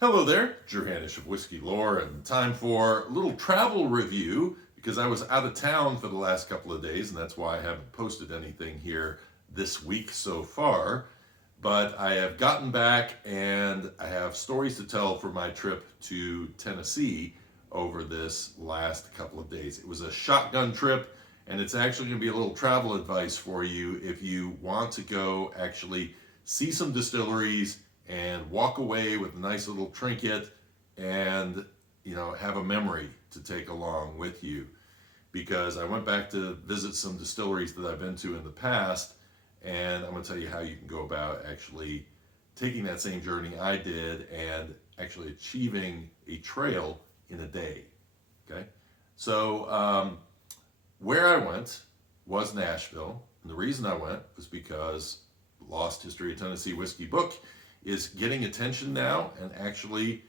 Hello there, Drew Hanish of Whiskey Lore, and time for a little travel review because I was out of town for the last couple of days, and that's why I haven't posted anything here this week so far. But I have gotten back and I have stories to tell for my trip to Tennessee over this last couple of days. It was a shotgun trip, and it's actually going to be a little travel advice for you if you want to go actually see some distilleries and walk away with a nice little trinket and have a memory to take along with you. Because I went back to visit some distilleries that I've been to in the past, and I'm going to tell you how you can go about actually taking that same journey I did and actually achieving a trail in a day. Okay, so where I went was Nashville, and the reason I went was because Lost History of Tennessee Whiskey book is getting attention now, and actually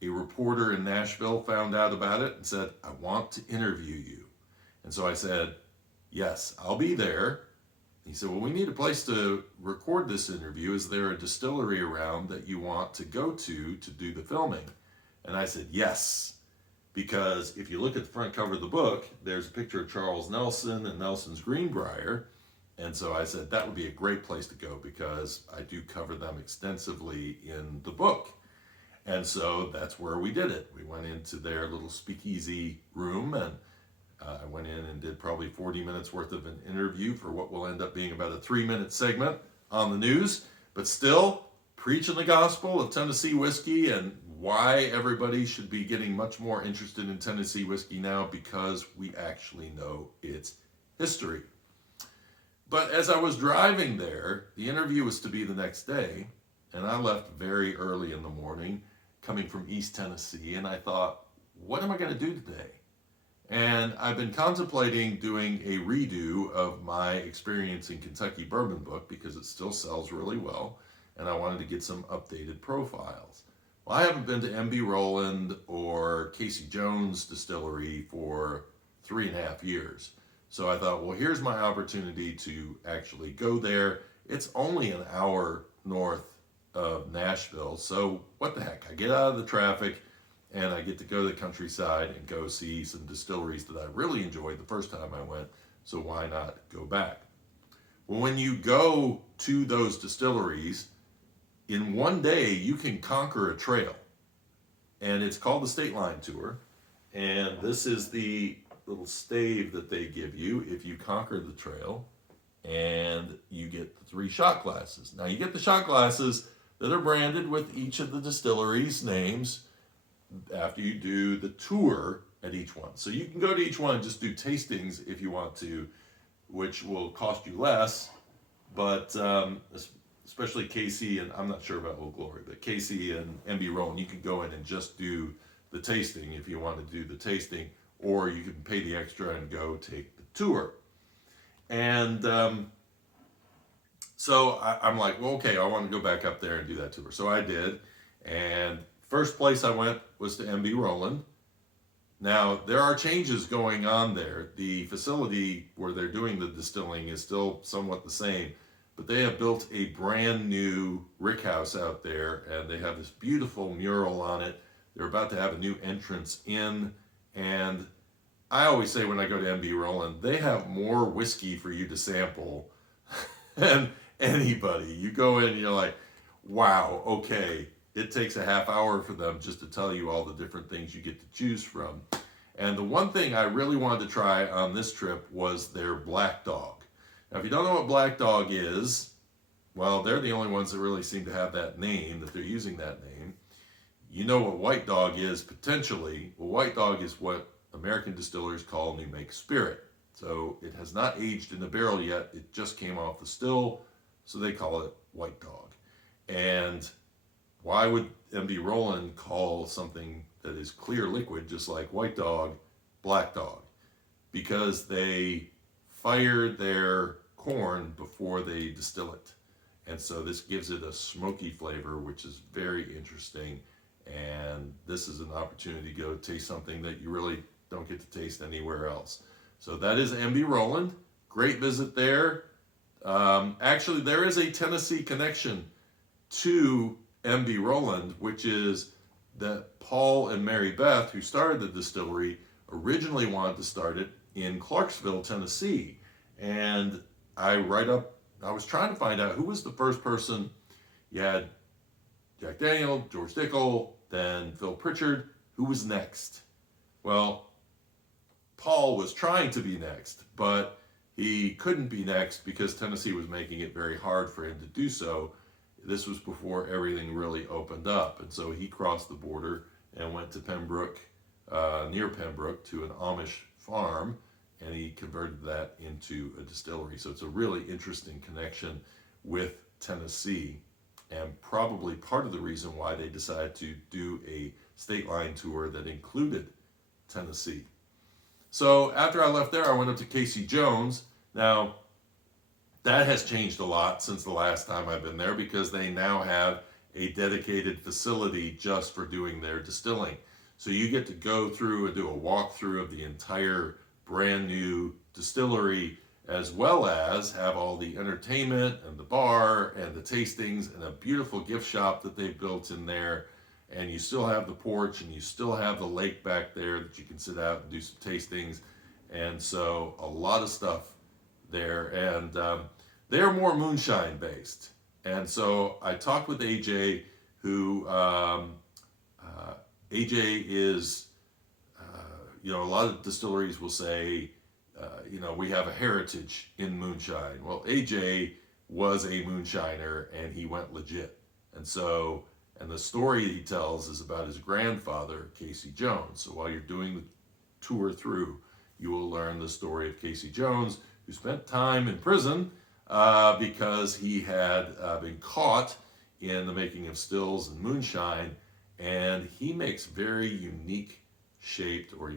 a reporter in Nashville found out about it and said, I want to interview you. And so I said, yes, I'll be there. He said, well, we need a place to record this interview. Is there a distillery around that you want to go to do the filming? And I said, yes, because if you look at the front cover of the book, there's a picture of Charles Nelson and Nelson's Greenbrier. And so I said that would be a great place to go because I do cover them extensively in the book. And so that's where we did it. We went into their little speakeasy room, and I went in and did probably 40 minutes worth of an interview for what will end up being about a 3-minute segment on the news, but still preaching the gospel of Tennessee whiskey and why everybody should be getting much more interested in Tennessee whiskey now, because we actually know its history. But as I was driving there, the interview was to be the next day, and I left very early in the morning coming from East Tennessee, and I thought, what am I going to do today? And I've been contemplating doing a redo of my Experience in Kentucky Bourbon book because it still sells really well, and I wanted to get some updated profiles. Well, I haven't been to M.B. Roland or Casey Jones Distillery for 3.5 years. So I thought, well, here's my opportunity to actually go there. It's only an hour north of Nashville, so what the heck? I get out of the traffic and I get to go to the countryside and go see some distilleries that I really enjoyed the first time I went, so why not go back? Well, when you go to those distilleries, in one day you can conquer a trail, and it's called the Stateline Tour, and this is the little stave that they give you if you conquer the trail, and you get the 3 shot glasses. Now you get the shot glasses that are branded with each of the distilleries' names after you do the tour at each one. So you can go to each one and just do tastings if you want to, which will cost you less, but especially Casey, and I'm not sure about Old Glory, but Casey and M.B. Roland, you can go in and just do the tasting if you want to do the tasting, or you can pay the extra and go take the tour. And so I'm like, well, okay, I want to go back up there and do that tour. So I did, and first place I went was to M.B. Roland. Now, there are changes going on there. The facility where they're doing the distilling is still somewhat the same, but they have built a brand new rickhouse out there, and they have this beautiful mural on it. They're about to have a new entrance in, and I always say when I go to M.B. Roland, they have more whiskey for you to sample than anybody. You go in and you're like, wow, okay. It takes a half hour for them just to tell you all the different things you get to choose from. And the one thing I really wanted to try on this trip was their Black Dog. Now, if you don't know what Black Dog is, well, they're the only ones that really seem to have that name, that they're using that name. You know what White Dog is, potentially. Well, White Dog is what American distillers call New Make Spirit. So it has not aged in the barrel yet. It just came off the still, so they call it White Dog. And why would M.B. Roland call something that is clear liquid, just like White Dog, Black Dog? Because they fire their corn before they distill it. And so this gives it a smoky flavor, which is very interesting. And this is an opportunity to go taste something that you really don't get to taste anywhere else. So that is M.B. Roland. Great visit there. Actually, there is a Tennessee connection to M.B. Roland, which is that Paul and Mary Beth, who started the distillery, originally wanted to start it in Clarksville, Tennessee. And I was trying to find out who was the first person. You had Jack Daniel, George Dickel, then Phil Pritchard. Who was next? Well, Paul was trying to be next, but he couldn't be next because Tennessee was making it very hard for him to do so. This was before everything really opened up. And so he crossed the border and went to Pembroke, near Pembroke, to an Amish farm, and he converted that into a distillery. So it's a really interesting connection with Tennessee, and probably part of the reason why they decided to do a Stateline tour that included Tennessee. So after I left there, I went up to Casey Jones. Now, that has changed a lot since the last time I've been there, because they now have a dedicated facility just for doing their distilling. So you get to go through and do a walkthrough of the entire brand new distillery, as well as have all the entertainment and the bar and the tastings and a beautiful gift shop that they've built in there. And you still have the porch, and you still have the lake back there that you can sit out and do some tastings. And so a lot of stuff there. And they're more moonshine based. And so I talked with AJ, who AJ is, a lot of distilleries will say, we have a heritage in moonshine. Well, AJ was a moonshiner, and he went legit. And the story he tells is about his grandfather, Casey Jones. So while you're doing the tour through, you will learn the story of Casey Jones, who spent time in prison because he had been caught in the making of stills and moonshine. And he makes he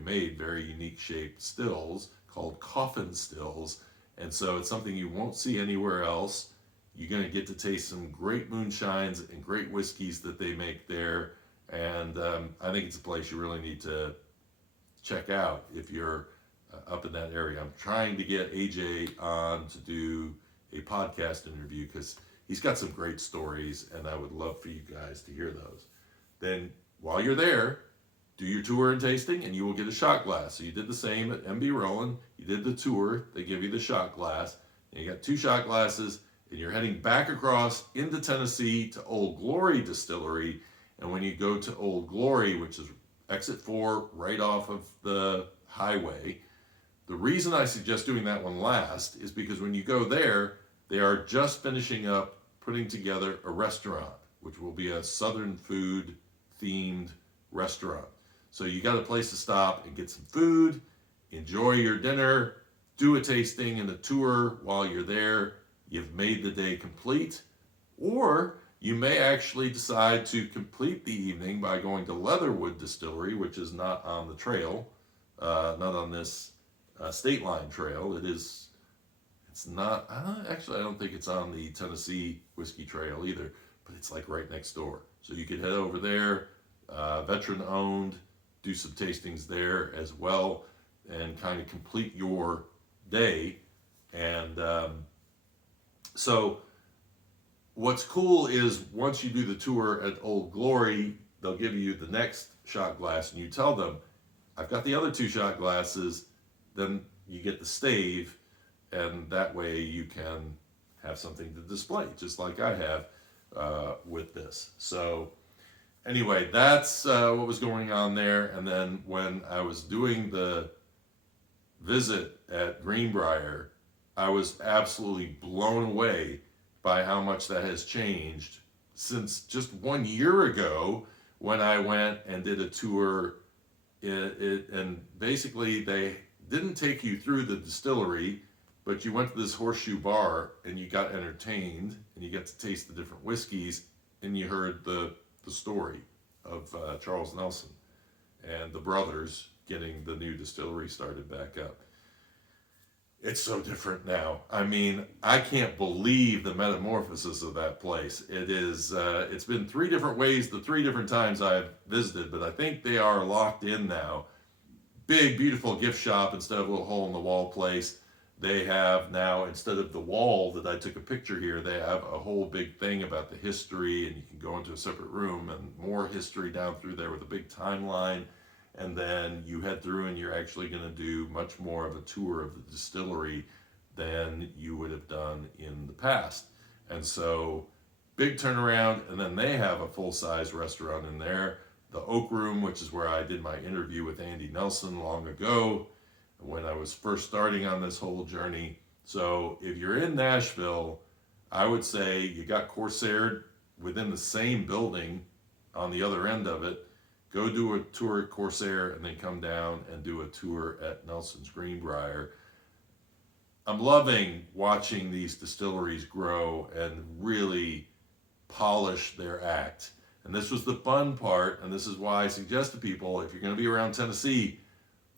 made very unique shaped stills called coffin stills. And so it's something you won't see anywhere else. You're going to get to taste some great moonshines and great whiskeys that they make there. And I think it's a place you really need to check out if you're up in that area. I'm trying to get AJ on to do a podcast interview because he's got some great stories, and I would love for you guys to hear those. Then while you're there, do your tour and tasting, and you will get a shot glass. So you did the same at MB Roland. You did the tour. They give you the shot glass. And you got 2 shot glasses, and you're heading back across into Tennessee to Old Glory Distillery. And when you go to Old Glory, which is exit 4 right off of the highway, the reason I suggest doing that one last is because when you go there, they are just finishing up putting together a restaurant, which will be a Southern food themed restaurant. So you got a place to stop and get some food, enjoy your dinner, do a tasting and a tour while you're there. You've made the day complete. Or you may actually decide to complete the evening by going to Leatherwood Distillery, which is not on the trail, not on this Stateline Trail. It's not, actually I don't think it's on the Tennessee Whiskey Trail either, but it's like right next door. So you could head over there, veteran owned, do some tastings there as well, and kind of complete your day. And so what's cool is once you do the tour at Old Glory, they'll give you the next shot glass, and you tell them, I've got the other 2 shot glasses. Then you get the stave, and that way you can have something to display, just like I have with this. So anyway, that's what was going on there. And then when I was doing the visit at Greenbrier, I was absolutely blown away by how much that has changed since just 1 year ago when I went and did a tour. And basically they didn't take you through the distillery, but you went to this horseshoe bar and you got entertained and you got to taste the different whiskeys, and you heard the story of Charles Nelson and the brothers getting the new distillery started back up. It's so different now. I mean, I can't believe the metamorphosis of that place. It is, it's been 3 different ways the 3 different times I've visited, but I think they are locked in now. Big, beautiful gift shop instead of a little hole-in-the-wall place. they have now, instead of the wall that I took a picture here, they have a whole big thing about the history, and you can go into a separate room and more history down through there with a big timeline. And then you head through and you're actually going to do much more of a tour of the distillery than you would have done in the past. And so big turnaround. And then they have a full-size restaurant in there, the Oak Room, which is where I did my interview with Andy Nelson long ago when I was first starting on this whole journey. So if you're in Nashville, I would say you got Corsair within the same building on the other end of it. Go do a tour at Corsair and then come down and do a tour at Nelson's Greenbrier. I'm loving watching these distilleries grow and really polish their act. And this was the fun part, and this is why I suggest to people, if you're going to be around Tennessee,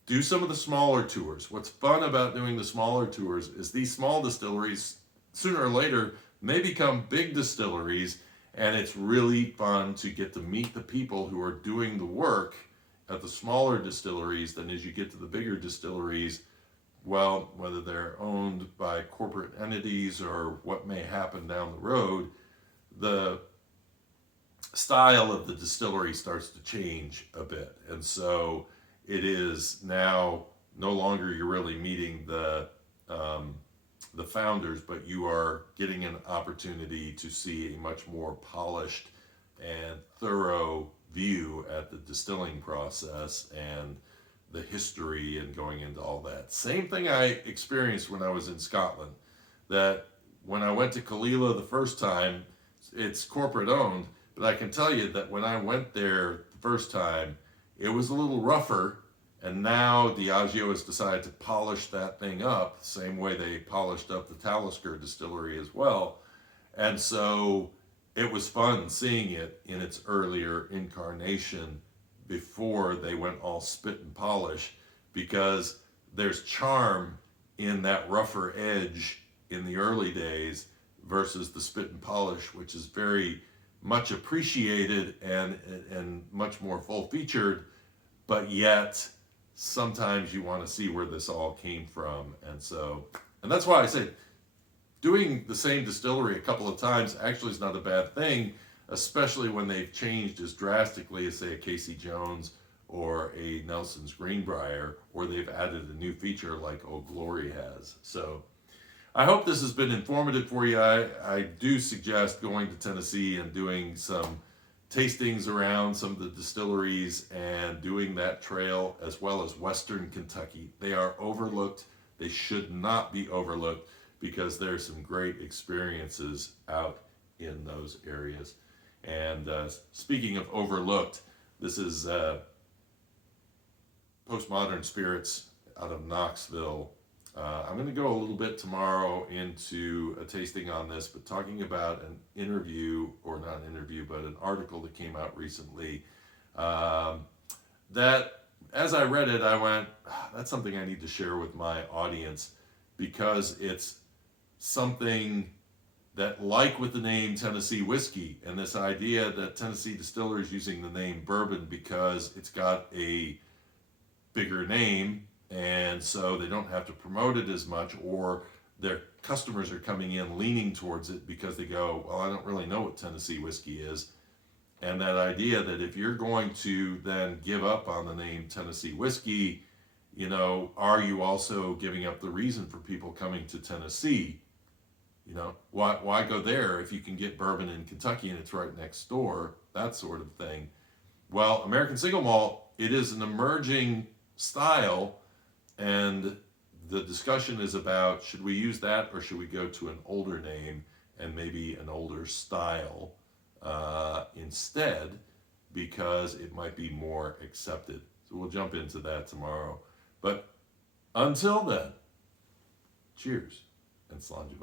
do some of the smaller tours. What's fun about doing the smaller tours is these small distilleries, sooner or later, may become big distilleries, and it's really fun to get to meet the people who are doing the work at the smaller distilleries. Then as you get to the bigger distilleries, well, whether they're owned by corporate entities or what may happen down the road, the style of the distillery starts to change a bit. And so it is now no longer you're really meeting the founders, but you are getting an opportunity to see a much more polished and thorough view at the distilling process and the history and going into all that. Same thing I experienced when I was in Scotland, that when I went to Kalila the first time, it's corporate owned, but I can tell you that when I went there the first time, it was a little rougher. And now Diageo has decided to polish that thing up, the same way they polished up the Talisker distillery as well. And so it was fun seeing it in its earlier incarnation before they went all spit and polish, because there's charm in that rougher edge in the early days versus the spit and polish, which is very much appreciated and much more full featured, but yet sometimes you want to see where this all came from. And that's why I say doing the same distillery a couple of times actually is not a bad thing, especially when they've changed as drastically as, say, a Casey Jones or a Nelson's Greenbrier, or they've added a new feature like Old Glory has. So I hope this has been informative for you. I do suggest going to Tennessee and doing some tastings around some of the distilleries and doing that trail, as well as Western Kentucky. They are overlooked. They should not be overlooked, because there's some great experiences out in those areas. And speaking of overlooked, this is Postmodern Spirits out of Knoxville. I'm going to go a little bit tomorrow into a tasting on this, but talking about an interview, or not an interview, but an article that came out recently, that as I read it, I went, that's something I need to share with my audience, because it's something that, like with the name Tennessee Whiskey, and this idea that Tennessee Distillery is using the name bourbon because it's got a bigger name, and so they don't have to promote it as much, or their customers are coming in leaning towards it because they go, well, I don't really know what Tennessee whiskey is. And that idea that if you're going to then give up on the name Tennessee whiskey, you know, are you also giving up the reason for people coming to Tennessee? You know, why go there if you can get bourbon in Kentucky and it's right next door, that sort of thing. Well, American Single Malt, it is an emerging style, and the discussion is about, should we use that, or should we go to an older name and maybe an older style instead, because it might be more accepted. So we'll jump into that tomorrow. But until then, cheers and Slainte.